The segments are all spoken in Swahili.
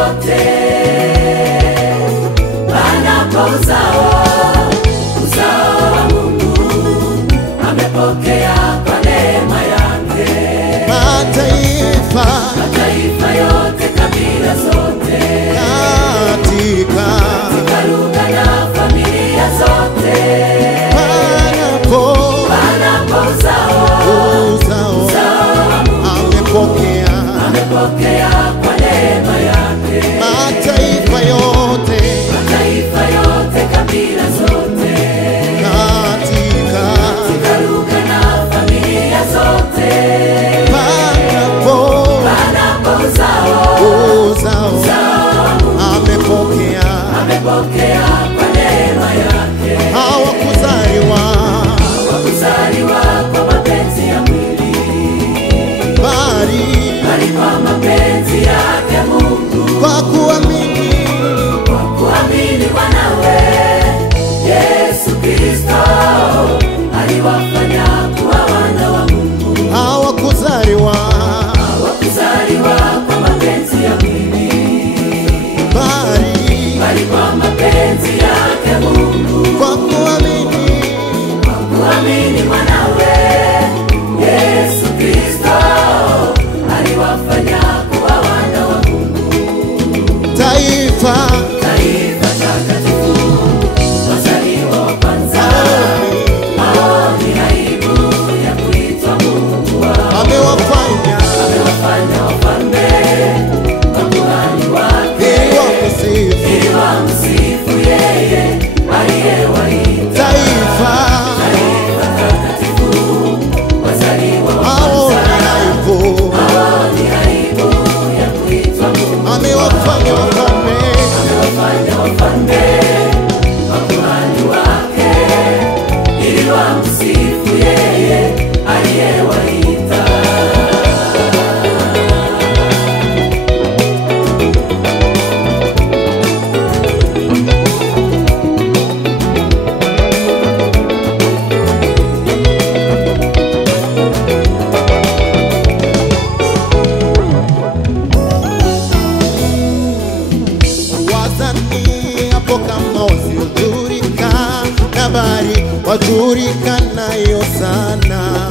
yote, panapo uzao wa Mungu, amepokea kwa neema yake. Mataifa yote, kabila zote, katika lugha na familia zote, panapo uzao wa Mungu, amepokea kwa neema yake. Mataifa yote, kabila zote, katika lugha na familia zote, panapo uzao amepokea kwa neema yake. hawakuzaliwa kwa mapenzi ya mwili, bali kwa mapenzi yake Mungu, kwa kuamini mwanawe Yesu Kristo, aliwafanya kuwa wana wa Mungu. hawakuzaliwa kwa mapenzi ya mwili, bali kwa mapenzi yake Mungu, kwa kuamini mwanawe Yesu Kristo, aliwafanya kuwa wana wa Mungu. taifa takatifu, wazaliwa wa kwanza, hao ni aibu ya kuitwa Mungu wao. amewafanya wafalme, makuhani wake, ili wamsifu yeye aliyewaita. taifa Takatifu, wazaliwa wa hao kwanza, ni aibu ya kuitwa Mungu. amewafanya wafalme, wafalme, makuhani wake, ili wamsifu yeye aliyewaita. wazani hapo kama usiojulikana, bali wajulikanayo sana,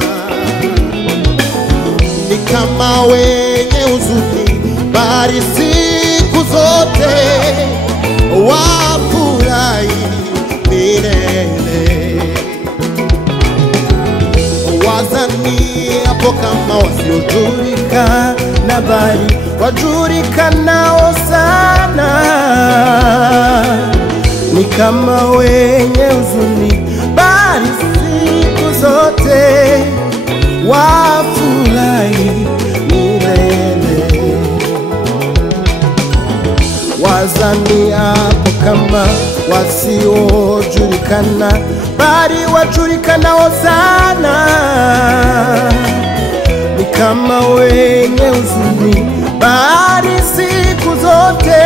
ni kama wenye huzuni, bali siku zote wafurahi milele. Wazani hapo kama wasiojulikana, bali wajulikanao sana, ni kama wenye huzuni, bali siku zote wafurahi milele. Wazani hapo kama wasiojulikana, bali wajulikanao sana, ni kama wenye huzuni, bali siku zote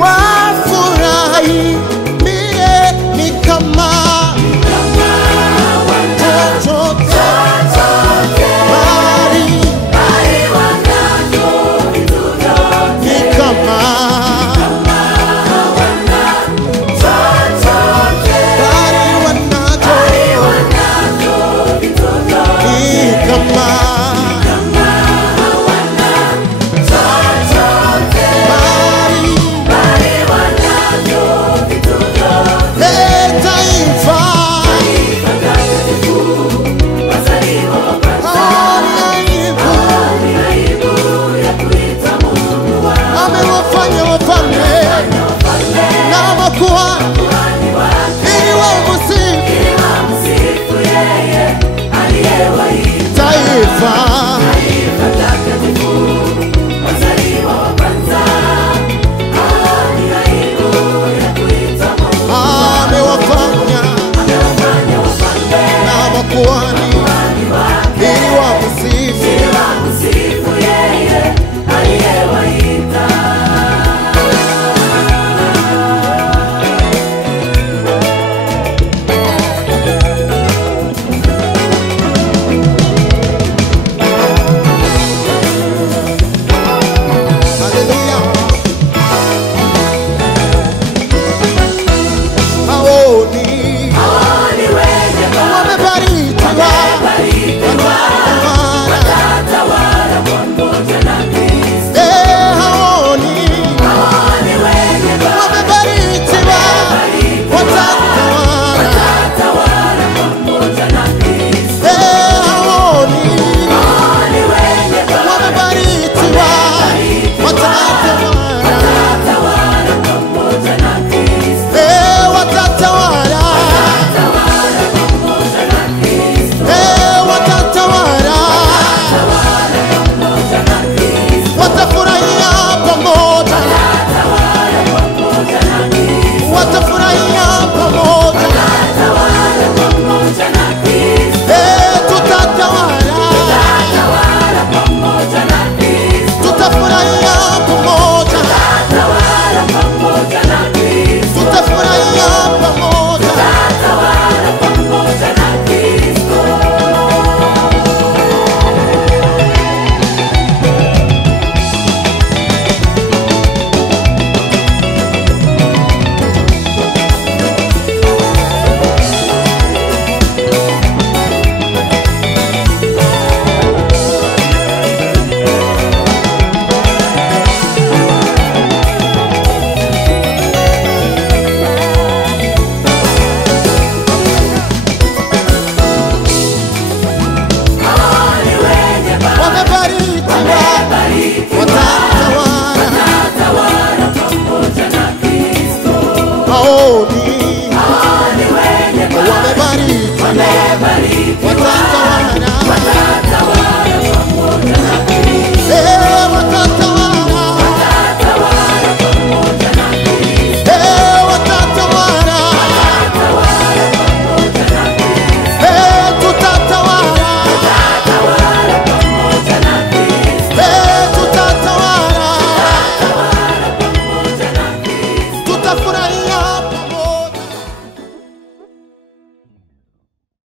wafurahi milele. Ni kama chochote, bali wanacho vitu vyote, ni kama bali wanacho vitu vyote, ni kama amewafanya wafalme na makuhani